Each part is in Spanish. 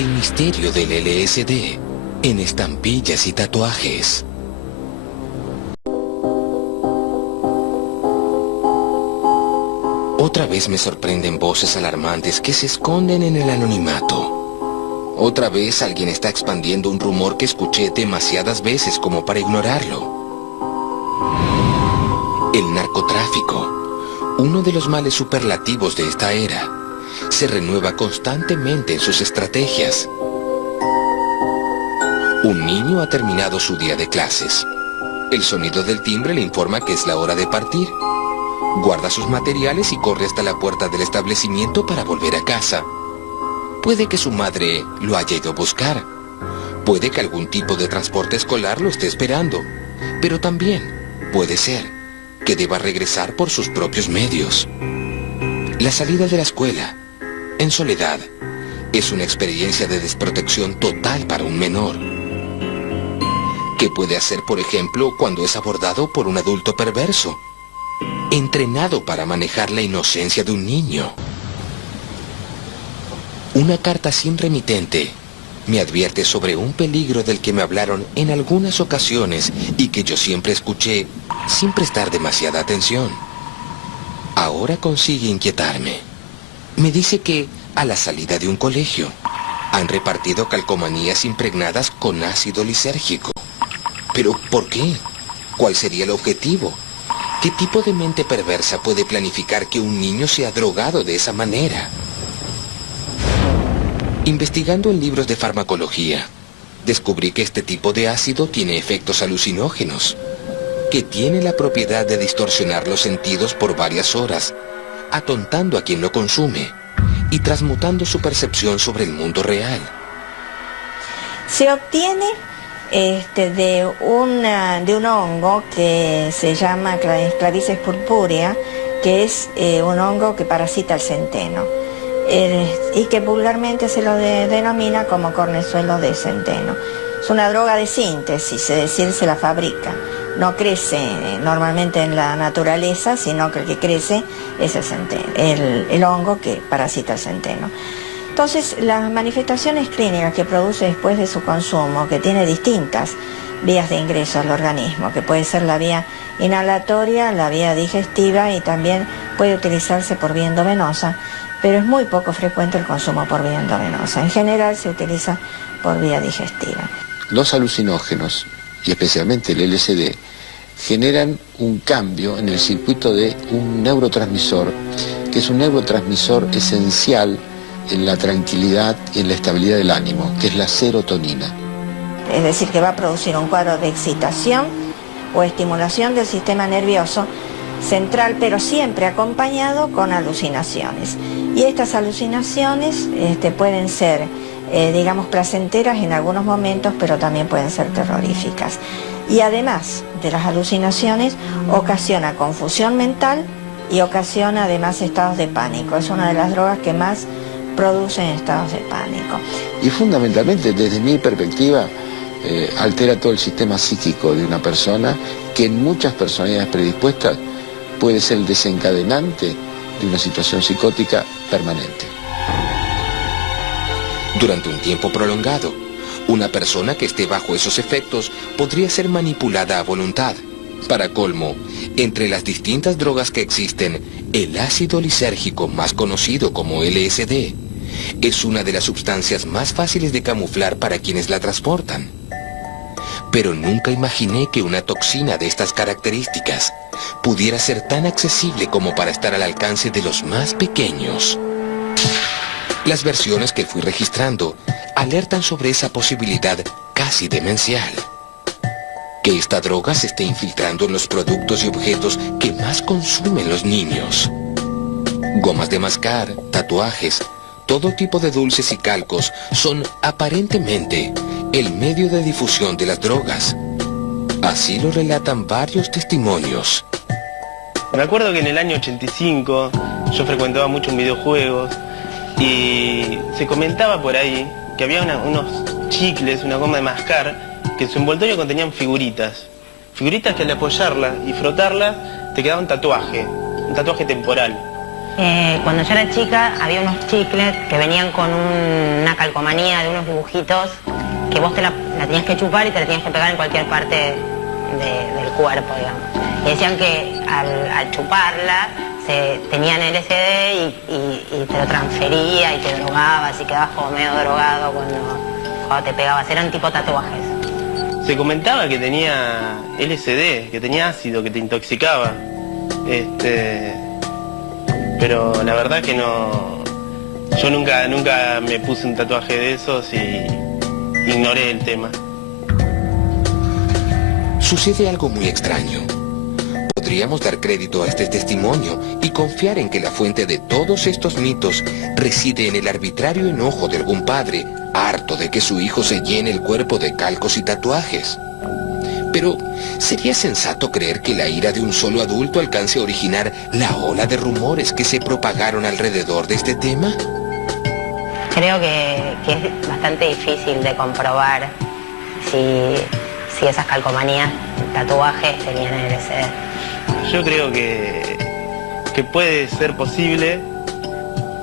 El misterio del LSD en estampillas y tatuajes. Otra vez me sorprenden voces alarmantes que se esconden en el anonimato. Otra vez alguien está expandiendo un rumor que escuché demasiadas veces como para ignorarlo. El narcotráfico, uno de los males superlativos de esta era, se renueva constantemente en sus estrategias. Un niño ha terminado su día de clases. El sonido del timbre le informa que es la hora de partir. Guarda sus materiales y corre hasta la puerta del establecimiento para volver a casa. Puede que su madre lo haya ido a buscar. Puede que algún tipo de transporte escolar lo esté esperando. Pero también puede ser que deba regresar por sus propios medios. La salida de la escuela, en soledad, es una experiencia de desprotección total para un menor. ¿Qué puede hacer, por ejemplo, cuando es abordado por un adulto perverso, entrenado para manejar la inocencia de un niño? Una carta sin remitente me advierte sobre un peligro del que me hablaron en algunas ocasiones y que yo siempre escuché sin prestar demasiada atención. Ahora consigue inquietarme. Me dice que, a la salida de un colegio, han repartido calcomanías impregnadas con ácido lisérgico. ¿Pero por qué? ¿Cuál sería el objetivo? ¿Qué tipo de mente perversa puede planificar que un niño sea drogado de esa manera? Investigando en libros de farmacología, descubrí que este tipo de ácido tiene efectos alucinógenos, que tiene la propiedad de distorsionar los sentidos por varias horas, atontando a quien lo consume y transmutando su percepción sobre el mundo real. Se obtiene de un hongo que se llama Claviceps purpurea, que es un hongo que parasita el centeno y que vulgarmente se lo denomina como cornezuelo de centeno. Es una droga de síntesis, es decir, se la fabrica. No crece normalmente en la naturaleza, sino que el que crece es el centeno, el hongo que parasita el centeno. Entonces, las manifestaciones clínicas que produce después de su consumo, que tiene distintas vías de ingreso al organismo, que puede ser la vía inhalatoria, la vía digestiva y también puede utilizarse por vía endovenosa, pero es muy poco frecuente el consumo por vía endovenosa. En general se utiliza por vía digestiva. Los alucinógenos, y especialmente el LSD, generan un cambio en el circuito de un neurotransmisor, que es un neurotransmisor esencial en la tranquilidad y en la estabilidad del ánimo, que es la serotonina. Es decir, que va a producir un cuadro de excitación o estimulación del sistema nervioso central, pero siempre acompañado con alucinaciones. Y estas alucinaciones pueden ser, digamos, placenteras en algunos momentos, pero también pueden ser terroríficas. Y además de las alucinaciones, ocasiona confusión mental y ocasiona además estados de pánico. Es una de las drogas que más producen estados de pánico. Y fundamentalmente, desde mi perspectiva, altera todo el sistema psíquico de una persona, que en muchas personalidades predispuestas puede ser el desencadenante de una situación psicótica permanente. Durante un tiempo prolongado, una persona que esté bajo esos efectos podría ser manipulada a voluntad. Para colmo, entre las distintas drogas que existen, el ácido lisérgico, más conocido como LSD, es una de las sustancias más fáciles de camuflar para quienes la transportan. Pero nunca imaginé que una toxina de estas características pudiera ser tan accesible como para estar al alcance de los más pequeños. Las versiones que fui registrando alertan sobre esa posibilidad casi demencial. Que esta droga se esté infiltrando en los productos y objetos que más consumen los niños. Gomas de mascar, tatuajes, todo tipo de dulces y calcos son aparentemente el medio de difusión de las drogas. Así lo relatan varios testimonios. Me acuerdo que en el año 85 yo frecuentaba muchos videojuegos y se comentaba por ahí que había unos chicles, una goma de mascar, que en su envoltorio contenían figuritas. Figuritas que al apoyarlas y frotarlas te quedaba un tatuaje temporal. Cuando yo era chica había unos chicles que venían con una calcomanía de unos dibujitos que vos la tenías que chupar y te la tenías que pegar en cualquier parte del cuerpo, digamos. Y decían que al chuparla tenían LSD y te lo transfería y te drogabas y quedabas como medio drogado cuando te pegabas. Eran tipo tatuajes. Se comentaba que tenía LSD, que tenía ácido, que te intoxicaba. Pero la verdad que no... Yo nunca me puse un tatuaje de esos y ignoré el tema. Sucede algo muy extraño. Podríamos dar crédito a este testimonio y confiar en que la fuente de todos estos mitos reside en el arbitrario enojo de algún padre, harto de que su hijo se llene el cuerpo de calcos y tatuajes. Pero, ¿sería sensato creer que la ira de un solo adulto alcance a originar la ola de rumores que se propagaron alrededor de este tema? Creo que es bastante difícil de comprobar si esas calcomanías, tatuajes, tenían LSD. Yo creo que puede ser posible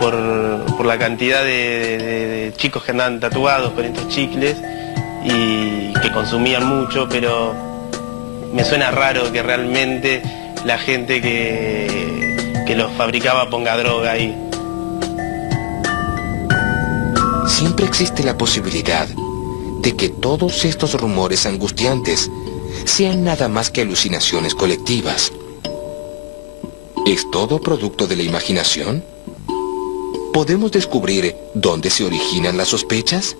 por la cantidad de chicos que andaban tatuados con estos chicles y que consumían mucho, pero me suena raro que realmente la gente que los fabricaba ponga droga ahí. Siempre existe la posibilidad de que todos estos rumores angustiantes sean nada más que alucinaciones colectivas. ¿Es todo producto de la imaginación? ¿Podemos descubrir dónde se originan las sospechas?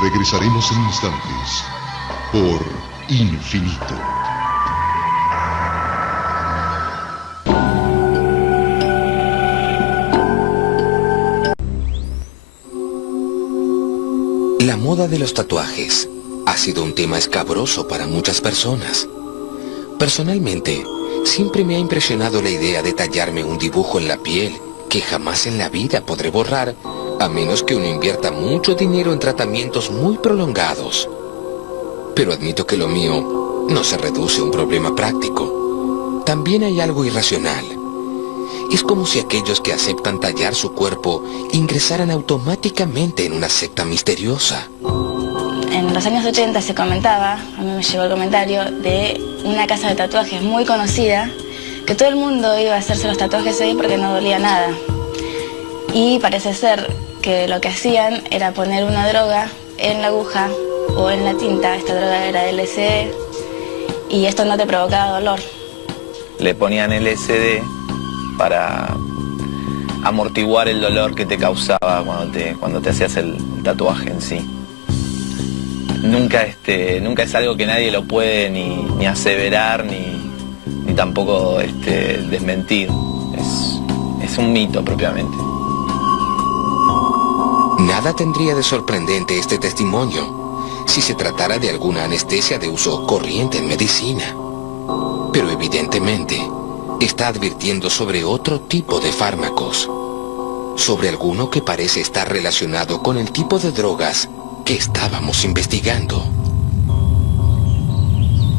Regresaremos en instantes por Infinito. La moda de los tatuajes ha sido un tema escabroso para muchas personas. Personalmente, siempre me ha impresionado la idea de tallarme un dibujo en la piel que jamás en la vida podré borrar, a menos que uno invierta mucho dinero en tratamientos muy prolongados. Pero admito que lo mío no se reduce a un problema práctico. También hay algo irracional. Es como si aquellos que aceptan tallar su cuerpo ingresaran automáticamente en una secta misteriosa. En los años 80 se comentaba, a mí me llegó el comentario, de una casa de tatuajes muy conocida, que todo el mundo iba a hacerse los tatuajes ahí porque no dolía nada. Y parece ser que lo que hacían era poner una droga en la aguja o en la tinta. Esta droga era LSD y esto no te provocaba dolor. Le ponían LSD para amortiguar el dolor que te causaba cuando te hacías el tatuaje en sí. Nunca es algo que nadie lo puede ni aseverar ni tampoco desmentir. Es un mito propiamente. Nada tendría de sorprendente este testimonio si se tratara de alguna anestesia de uso corriente en medicina. Pero evidentemente está advirtiendo sobre otro tipo de fármacos, sobre alguno que parece estar relacionado con el tipo de drogas que estábamos investigando.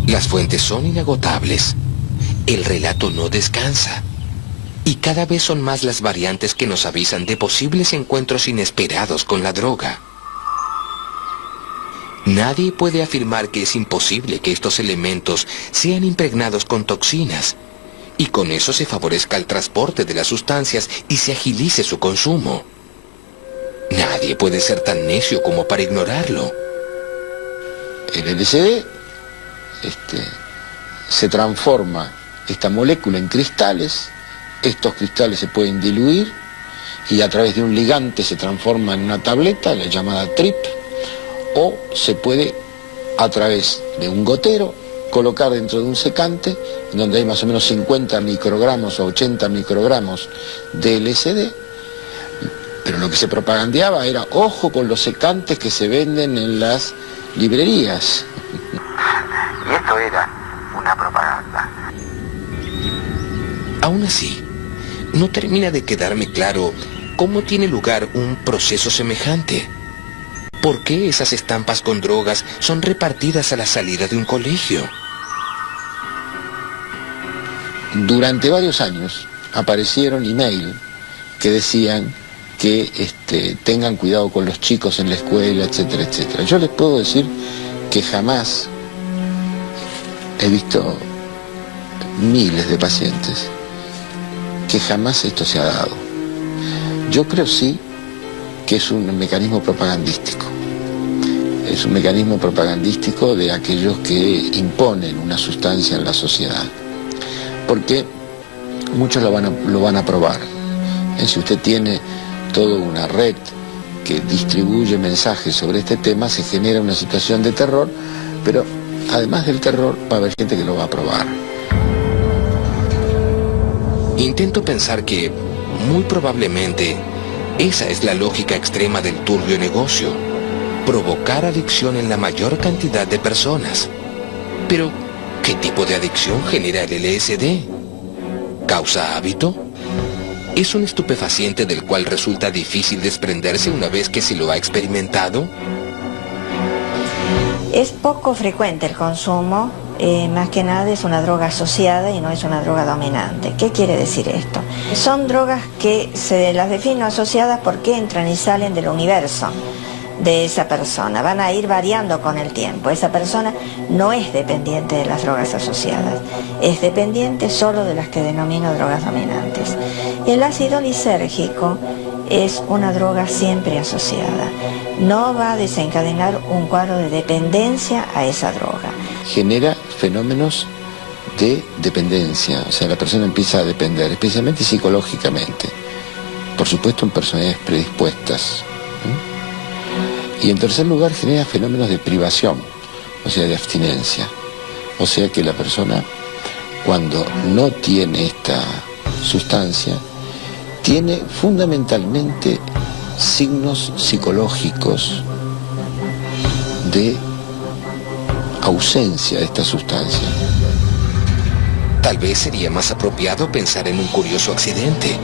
Las fuentes son inagotables, el relato no descansa, y cada vez son más las variantes que nos avisan de posibles encuentros inesperados con la droga. Nadie puede afirmar que es imposible que estos elementos sean impregnados con toxinas, y con eso se favorezca el transporte de las sustancias y se agilice su consumo. Nadie puede ser tan necio como para ignorarlo. El LSD se transforma esta molécula en cristales, estos cristales se pueden diluir y a través de un ligante se transforma en una tableta, la llamada trip, o se puede a través de un gotero colocar dentro de un secante, en donde hay más o menos 50 microgramos o 80 microgramos de LSD, pero lo que se propagandeaba era, ojo con los secantes que se venden en las librerías. Y esto era una propaganda. Aún así, no termina de quedarme claro cómo tiene lugar un proceso semejante. ¿Por qué esas estampas con drogas son repartidas a la salida de un colegio? Durante varios años aparecieron emails que decían que tengan cuidado con los chicos en la escuela, etcétera, etcétera. Yo les puedo decir que jamás he visto miles de pacientes, que jamás esto se ha dado. Yo creo sí que es un mecanismo propagandístico. Es un mecanismo propagandístico de aquellos que imponen una sustancia en la sociedad. Porque muchos lo van a probar. Si usted tiene toda una red que distribuye mensajes sobre este tema, se genera una situación de terror, pero además del terror va a haber gente que lo va a probar. Intento pensar que, muy probablemente, esa es la lógica extrema del turbio negocio: provocar adicción en la mayor cantidad de personas. Pero, ¿qué tipo de adicción genera el LSD? ¿Causa hábito? ¿Es un estupefaciente del cual resulta difícil desprenderse una vez que se lo ha experimentado? Es poco frecuente el consumo, más que nada es una droga asociada y no es una droga dominante. ¿Qué quiere decir esto? Son drogas que se las defino asociadas porque entran y salen del universo de esa persona, van a ir variando con el tiempo. Esa persona no es dependiente de las drogas asociadas, es dependiente solo de las que denomino drogas dominantes. El ácido lisérgico es una droga siempre asociada, no va a desencadenar un cuadro de dependencia a esa droga. Genera fenómenos de dependencia, o sea, la persona empieza a depender, especialmente psicológicamente, por supuesto en personalidades predispuestas. Y en tercer lugar genera fenómenos de privación, o sea, de abstinencia. O sea que la persona, cuando no tiene esta sustancia, tiene fundamentalmente signos psicológicos de ausencia de esta sustancia. Tal vez sería más apropiado pensar en un curioso accidente.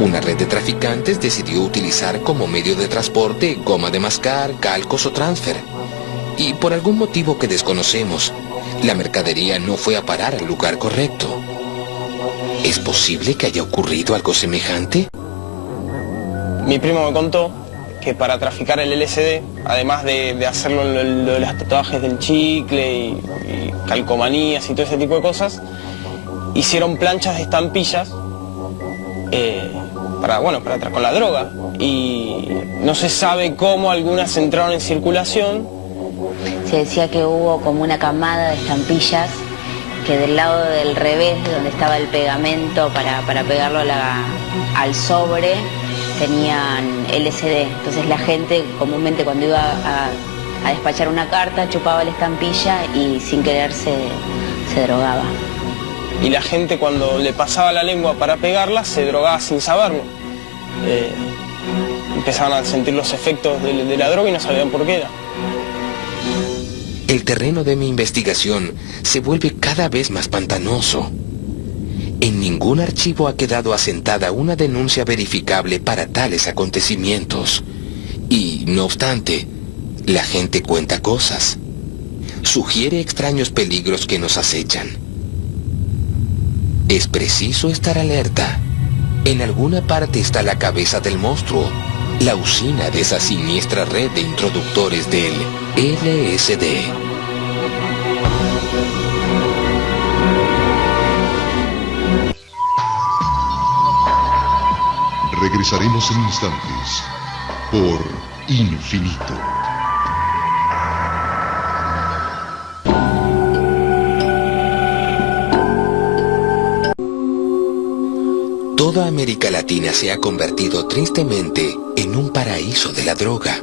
Una red de traficantes decidió utilizar como medio de transporte goma de mascar, calcos o transfer. Y por algún motivo que desconocemos, la mercadería no fue a parar al lugar correcto. ¿Es posible que haya ocurrido algo semejante? Mi primo me contó que para traficar el LSD, además de hacerlo lo de los tatuajes del chicle y calcomanías y todo ese tipo de cosas, hicieron planchas de estampillas con la droga, y no se sabe cómo algunas entraron en circulación. Se decía que hubo como una camada de estampillas que del lado del revés, donde estaba el pegamento para pegarlo al sobre, tenían LSD. Entonces la gente comúnmente cuando iba a despachar una carta chupaba la estampilla y sin querer se drogaba. Y la gente cuando le pasaba la lengua para pegarla se drogaba sin saberlo. Empezaban a sentir los efectos de la droga y no sabían por qué era. El terreno de mi investigación se vuelve cada vez más pantanoso. En ningún archivo ha quedado asentada una denuncia verificable para tales acontecimientos. Y, no obstante, la gente cuenta cosas. Sugiere extraños peligros que nos acechan. Es preciso estar alerta. En alguna parte está la cabeza del monstruo, la usina de esa siniestra red de introductores del LSD. Regresaremos en instantes por Infinito. Toda América Latina se ha convertido tristemente en un paraíso de la droga.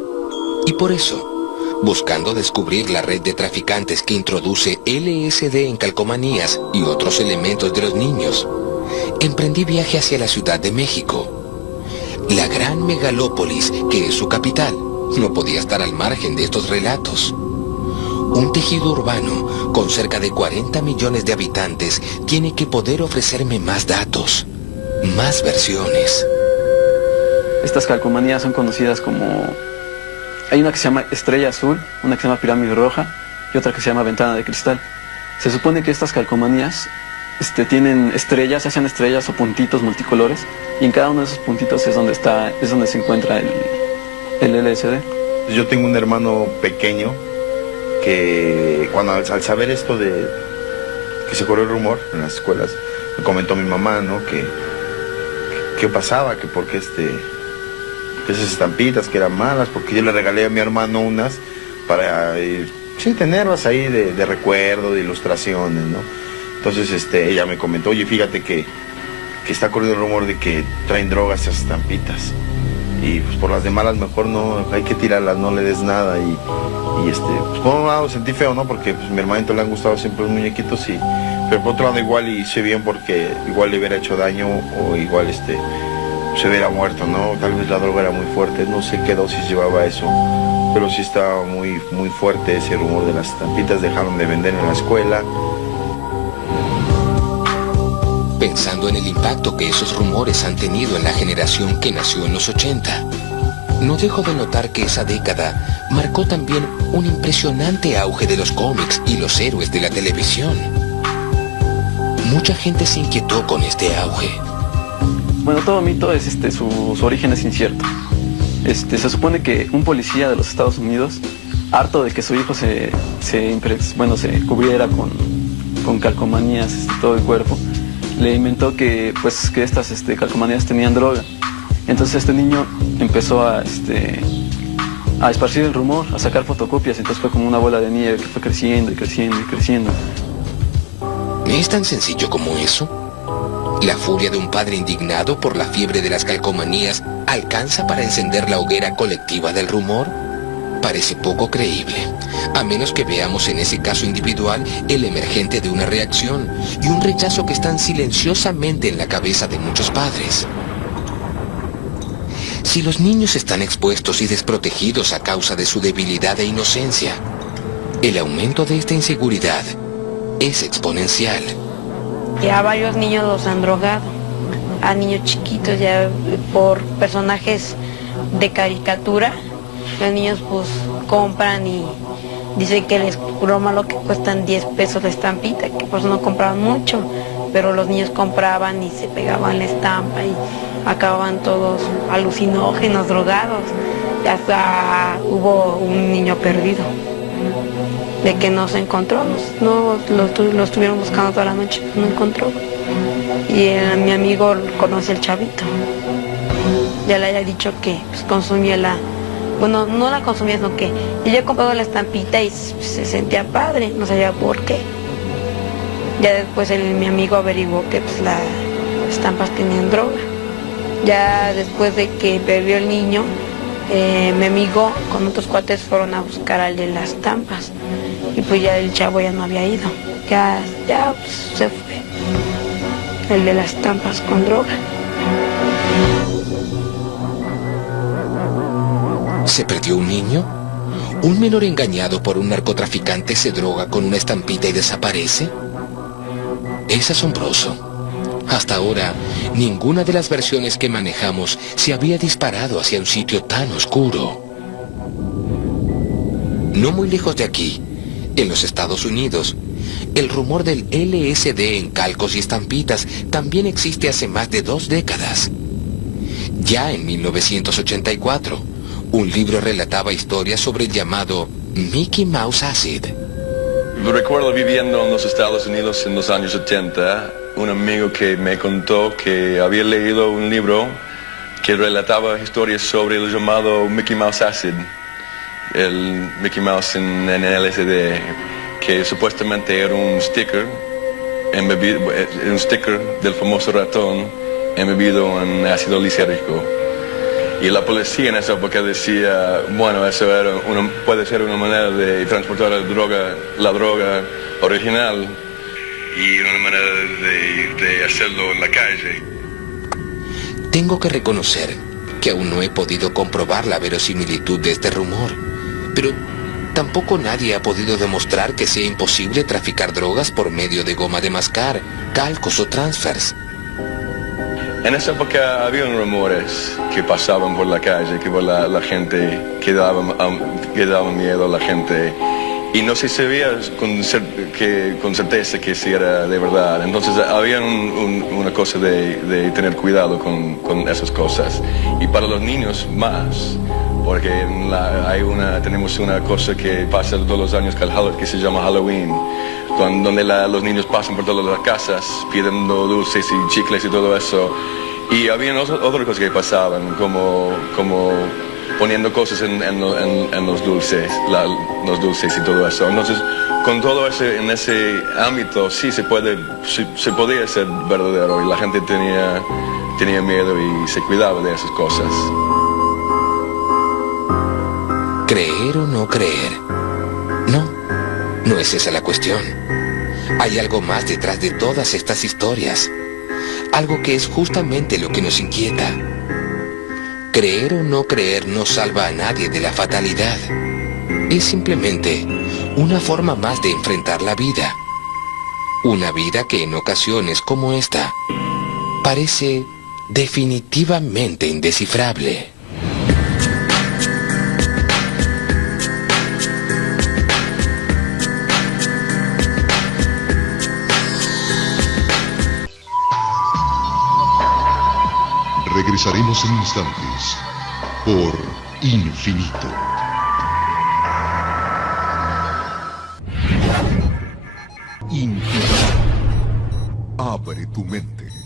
Y por eso, buscando descubrir la red de traficantes que introduce LSD en calcomanías y otros elementos de los niños, emprendí viaje hacia la Ciudad de México. La gran megalópolis que es su capital no podía estar al margen de estos relatos. Un tejido urbano con cerca de 40 millones de habitantes tiene que poder ofrecerme más datos, más versiones. Estas calcomanías son conocidas como Hay una que se llama Estrella Azul, una que se llama Pirámide Roja y otra que se llama Ventana de Cristal. Se supone que estas calcomanías tienen estrellas, se hacen estrellas o puntitos multicolores, y en cada uno de esos puntitos es donde se encuentra el LSD. Yo tengo un hermano pequeño que al saber esto de que se corrió el rumor en las escuelas, me comentó mi mamá, ¿no? ¿Qué pasaba? Que porque que esas estampitas que eran malas, porque yo le regalé a mi hermano unas para tenerlas ahí de recuerdo, de ilustraciones, ¿no? Entonces ella me comentó, oye, fíjate que está corriendo el rumor de que traen drogas esas estampitas. Y pues por las de malas mejor no, hay que tirarlas, no le des nada. Pues por un lado sentí feo, ¿no? Porque pues, a mi hermanito le han gustado siempre los muñequitos, pero por otro lado igual hice bien porque igual le hubiera hecho daño o igual se hubiera muerto, ¿no? Tal vez la droga era muy fuerte, no sé qué dosis llevaba eso, pero sí estaba muy, muy fuerte ese rumor de las estampitas, dejaron de vender en la escuela. Pensando en el impacto que esos rumores han tenido en la generación que nació en los 80, no dejo de notar que esa década marcó también un impresionante auge de los cómics y los héroes de la televisión. Mucha gente se inquietó con este auge. Bueno, todo mito es su origen es incierto. Se supone que un policía de los Estados Unidos, harto de que su hijo se cubriera con calcomanías todo el cuerpo, le inventó que estas calcomanías tenían droga. Entonces este niño empezó a esparcir el rumor, a sacar fotocopias, entonces fue como una bola de nieve que fue creciendo y creciendo y creciendo. ¿Es tan sencillo como eso? ¿La furia de un padre indignado por la fiebre de las calcomanías alcanza para encender la hoguera colectiva del rumor? Parece poco creíble, a menos que veamos en ese caso individual el emergente de una reacción y un rechazo que están silenciosamente en la cabeza de muchos padres. Si los niños están expuestos y desprotegidos a causa de su debilidad e inocencia, el aumento de esta inseguridad es exponencial. Ya varios niños los han drogado, a niños chiquitos ya por personajes de caricatura. Los niños pues compran y dicen que les broma lo que cuestan 10 pesos la estampita, que pues no compraban mucho, pero los niños compraban y se pegaban la estampa y acababan todos alucinógenos, drogados. Y hasta hubo un niño perdido, de que no se encontró, lo estuvieron buscando toda la noche, no encontró. Y mi amigo conoce al chavito, ya le haya dicho que pues, consumía bueno, no la consumía, sino que ella había comprado la estampita y se sentía padre, no sabía por qué. Ya después mi amigo averiguó que pues, las estampas tenían droga. Ya después de que perdió el niño, mi amigo con otros cuates fueron a buscar al de las estampas. Y pues ya el chavo ya no había ido, ya pues, se fue, el de las estampas con droga. ¿Se perdió un niño? ¿Un menor engañado por un narcotraficante se droga con una estampita y desaparece? Es asombroso. Hasta ahora, ninguna de las versiones que manejamos se había disparado hacia un sitio tan oscuro. No muy lejos de aquí, en los Estados Unidos, el rumor del LSD en calcos y estampitas también existe hace más de 2 décadas. Ya en 1984, un libro relataba historias sobre el llamado Mickey Mouse Acid. Recuerdo viviendo en los Estados Unidos en los años 80, un amigo que me contó que había leído un libro que relataba historias sobre el llamado Mickey Mouse Acid, el Mickey Mouse en LSD, que supuestamente era un sticker del famoso ratón embebido en ácido lisérgico. Y la policía en esa época decía, bueno, eso puede ser una manera de transportar la droga original y una manera de hacerlo en la calle. Tengo que reconocer que aún no he podido comprobar la verosimilitud de este rumor, pero tampoco nadie ha podido demostrar que sea imposible traficar drogas por medio de goma de mascar, calcos o transfers. En esa época habían rumores que pasaban por la calle, que por la gente que daban miedo a la gente. Y no se sabía con certeza que si era de verdad. Entonces había una cosa de tener cuidado con esas cosas. Y para los niños más, porque tenemos una cosa que pasa todos los años que se llama Halloween, donde los niños pasan por todas las casas pidiendo dulces y chicles y todo eso. Y había otras cosas que pasaban, como poniendo cosas en los dulces y todo eso. Entonces, con todo ese, en ese ámbito, sí se podía ser verdadero y la gente tenía miedo y se cuidaba de esas cosas. ¿Creer o no creer? No es esa la cuestión. Hay algo más detrás de todas estas historias. Algo que es justamente lo que nos inquieta. Creer o no creer no salva a nadie de la fatalidad. Es simplemente una forma más de enfrentar la vida. Una vida que en ocasiones como esta parece definitivamente indescifrable. Regresaremos en instantes por Infinito. Infinito. Abre tu mente.